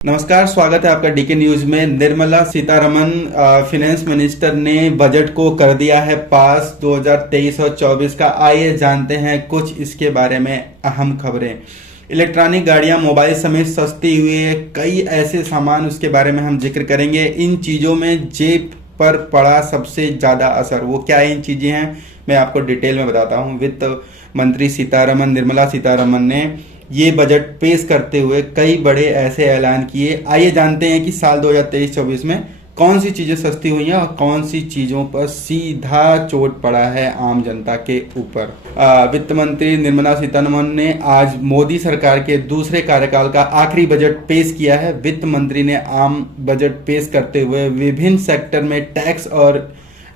नमस्कार, स्वागत है आपका डीके न्यूज में। निर्मला सीतारमण फिनेंस मिनिस्टर ने बजट को कर दिया है पास 2023 और 24 का। आइए जानते हैं कुछ इसके बारे में अहम खबरें। इलेक्ट्रॉनिक गाड़ियां, मोबाइल समेत सस्ती हुई है। कई ऐसे सामान उसके बारे में हम जिक्र करेंगे। इन चीज़ों में जेब पर पड़ा सबसे ज़्यादा असर, वो क्या इन चीज़ें हैं मैं आपको डिटेल में बताता हूँ। वित्त मंत्री निर्मला सीतारमण ने ये बजट पेश करते हुए कई बड़े ऐसे ऐलान किए। आइए जानते हैं कि साल 2023-24 में कौन सी चीज़ें सस्ती हुई हैं और कौन सी चीज़ों पर सीधा चोट पड़ा है आम जनता के ऊपर। वित्त मंत्री निर्मला सीतारमण ने आज मोदी सरकार के दूसरे कार्यकाल का आखिरी बजट पेश किया है। वित्त मंत्री ने आम बजट पेश करते हुए विभिन्न सेक्टर में टैक्स और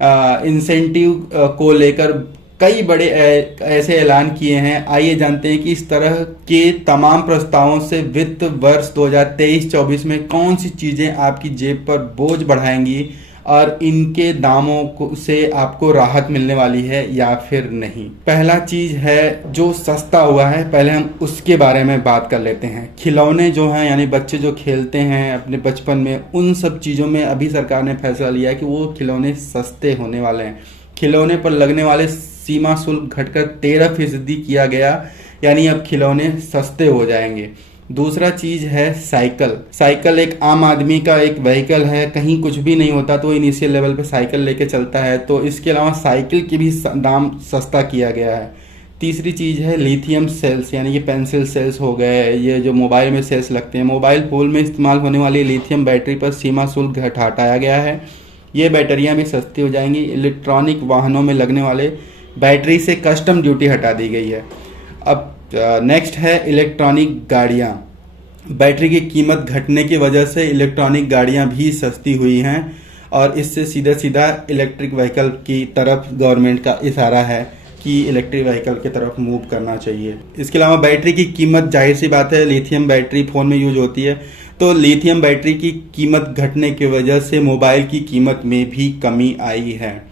इंसेंटिव को लेकर कई बड़े ऐसे ऐलान किए हैं। आइए जानते हैं कि इस तरह के तमाम प्रस्तावों से वित्त वर्ष 2023-24 में कौन सी चीज़ें आपकी जेब पर बोझ बढ़ाएंगी और इनके दामों से आपको राहत मिलने वाली है या फिर नहीं। पहला चीज़ है जो सस्ता हुआ है, पहले हम उसके बारे में बात कर लेते हैं। खिलौने जो हैं, यानी बच्चे जो खेलते हैं अपने बचपन में, उन सब चीज़ों में अभी सरकार ने फैसला लिया है कि वो खिलौने सस्ते होने वाले हैं। खिलौने पर लगने वाले सीमा शुल्क घटकर 13% किया गया, यानी अब खिलौने सस्ते हो जाएंगे। दूसरा चीज है साइकिल। साइकिल एक आम आदमी का एक व्हीकल है, कहीं कुछ भी नहीं होता तो इनिशियल लेवल पे साइकिल लेके चलता है, तो इसके अलावा साइकिल की भी दाम सस्ता किया गया है। तीसरी चीज है लिथियम सेल्स, यानी ये पेंसिल सेल्स हो गए, ये जो मोबाइल में सेल्स लगते हैं। मोबाइल फोन में इस्तेमाल होने वाली लिथियम बैटरी पर सीमा शुल्क हटाया गया है, ये बैटरियां भी सस्ती हो जाएंगी। इलेक्ट्रॉनिक वाहनों में लगने वाले बैटरी से कस्टम ड्यूटी हटा दी गई है। अब नेक्स्ट है इलेक्ट्रॉनिक गाड़ियाँ। बैटरी की कीमत घटने की वजह से इलेक्ट्रॉनिक गाड़ियाँ भी सस्ती हुई हैं और इससे सीधा इलेक्ट्रिक व्हीकल की तरफ गवर्नमेंट का इशारा है कि इलेक्ट्रिक व्हीकल की तरफ मूव करना चाहिए। इसके अलावा बैटरी की कीमत, जाहिर सी बात है, लिथियम बैटरी फ़ोन में यूज होती है, तो लिथियम बैटरी की कीमत घटने की वजह से मोबाइल की कीमत में भी कमी आई है।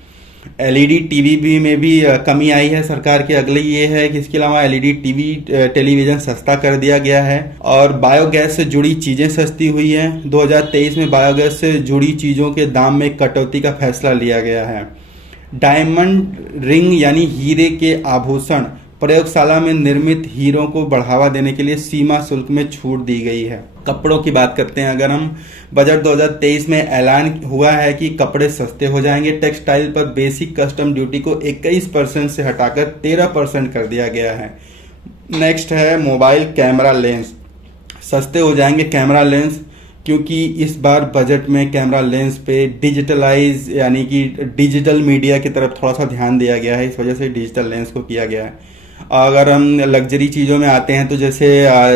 एलईडी टीवी में भी कमी आई है सरकार की। अगली ये है कि इसके अलावा एलईडी टीवी टेलीविज़न सस्ता कर दिया गया है और बायोगैस से जुड़ी चीज़ें सस्ती हुई हैं। 2023 में बायोगैस से जुड़ी चीज़ों के दाम में कटौती का फैसला लिया गया है। डायमंड रिंग यानी हीरे के आभूषण, प्रयोगशाला में निर्मित हीरों को बढ़ावा देने के लिए सीमा शुल्क में छूट दी गई है। कपड़ों की बात करते हैं, अगर हम बजट 2023 में ऐलान हुआ है कि कपड़े सस्ते हो जाएंगे। टेक्सटाइल पर बेसिक कस्टम ड्यूटी को 21% से हटाकर 13% कर दिया गया है। नेक्स्ट है मोबाइल कैमरा लेंस, सस्ते हो जाएंगे कैमरा लेंस, क्योंकि इस बार बजट में कैमरा लेंस पे डिजिटलाइज यानी कि डिजिटल मीडिया की तरफ थोड़ा सा ध्यान दिया गया है, इस वजह से डिजिटल लेंस को किया गया है। अगर हम लग्जरी चीज़ों में आते हैं तो जैसे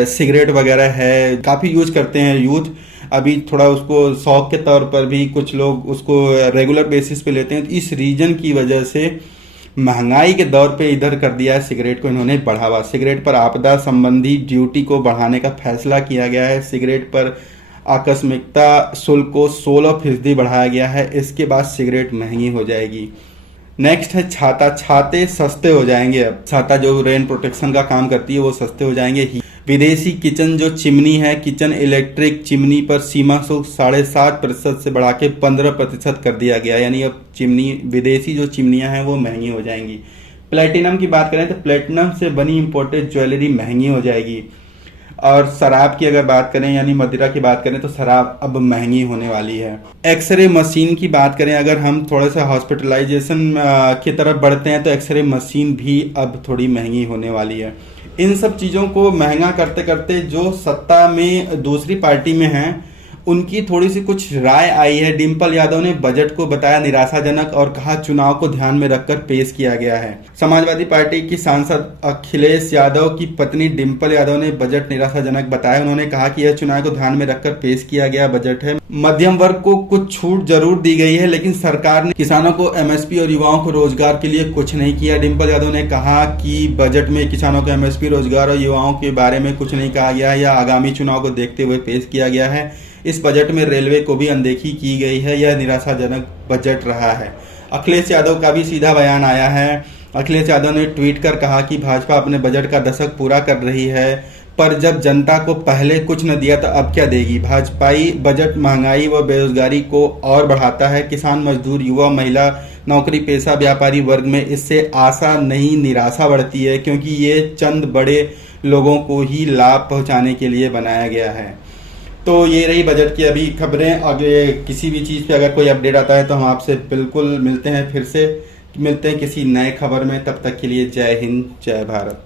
सिगरेट वगैरह है, काफ़ी यूज करते हैं यूथ। अभी थोड़ा उसको शौक के तौर पर भी कुछ लोग उसको रेगुलर बेसिस पे लेते हैं, तो इस रीजन की वजह से महंगाई के दौर पे इधर कर दिया है सिगरेट को इन्होंने बढ़ावा। सिगरेट पर आपदा संबंधी ड्यूटी को बढ़ाने का फैसला किया गया है। सिगरेट पर आकस्मिकता शुल्क को 16% बढ़ाया गया है। इसके बाद सिगरेट महंगी हो जाएगी। नेक्स्ट है छाता। छाते सस्ते हो जाएंगे। अब छाता जो रेन प्रोटेक्शन का काम करती है वो सस्ते हो जाएंगे। विदेशी किचन जो चिमनी है, किचन इलेक्ट्रिक चिमनी पर सीमा शुल्क 7.5% से बढ़ा के 15% कर दिया गया, यानी अब चिमनी, विदेशी जो चिमनियां हैं वो महंगी हो जाएंगी। प्लेटिनम की बात करें तो प्लेटिनम से बनी इंपोर्टेड ज्वेलरी महंगी हो जाएगी। और शराब की अगर बात करें यानी मदिरा की बात करें तो शराब अब महंगी होने वाली है। एक्सरे मशीन की बात करें, अगर हम थोड़ा सा हॉस्पिटलाइजेशन की तरफ बढ़ते हैं तो एक्सरे मशीन भी अब थोड़ी महंगी होने वाली है। इन सब चीज़ों को महंगा करते करते जो सत्ता में दूसरी पार्टी में हैं उनकी थोड़ी सी कुछ राय आई है। डिम्पल यादव ने बजट को बताया निराशाजनक और कहा चुनाव को ध्यान में रखकर पेश किया गया है। समाजवादी पार्टी की सांसद अखिलेश यादव की पत्नी डिम्पल यादव ने बजट निराशाजनक बताया। उन्होंने कहा कि यह चुनाव को ध्यान में रखकर पेश किया गया बजट है। मध्यम वर्ग को कुछ छूट जरूर दी गई है, लेकिन सरकार ने किसानों को एमएसपी और युवाओं को रोजगार के लिए कुछ नहीं किया। डिम्पल यादव ने कहा कि बजट में किसानों को एमएसपी, रोजगार और युवाओं के बारे में कुछ नहीं कहा गया है। यह आगामी चुनाव को देखते हुए पेश किया गया है। इस बजट में रेलवे को भी अनदेखी की गई है। यह निराशाजनक बजट रहा है। अखिलेश यादव का भी सीधा बयान आया है। अखिलेश यादव ने ट्वीट कर कहा कि भाजपा अपने बजट का दशक पूरा कर रही है। पर जब जनता को पहले कुछ न दिया तो अब क्या देगी। भाजपाई बजट महंगाई व बेरोजगारी को और बढ़ाता है। किसान, मजदूर, युवा, महिला, नौकरी पेशा, व्यापारी वर्ग में इससे आशा नहीं निराशा बढ़ती है, क्योंकि ये चंद बड़े लोगों को ही लाभ पहुंचाने के लिए बनाया गया है। तो ये रही बजट की अभी खबरें। आगे किसी भी चीज़ पे अगर कोई अपडेट आता है तो हम आपसे बिल्कुल मिलते हैं, फिर से मिलते हैं किसी नए खबर में। तब तक के लिए जय हिंद, जय भारत।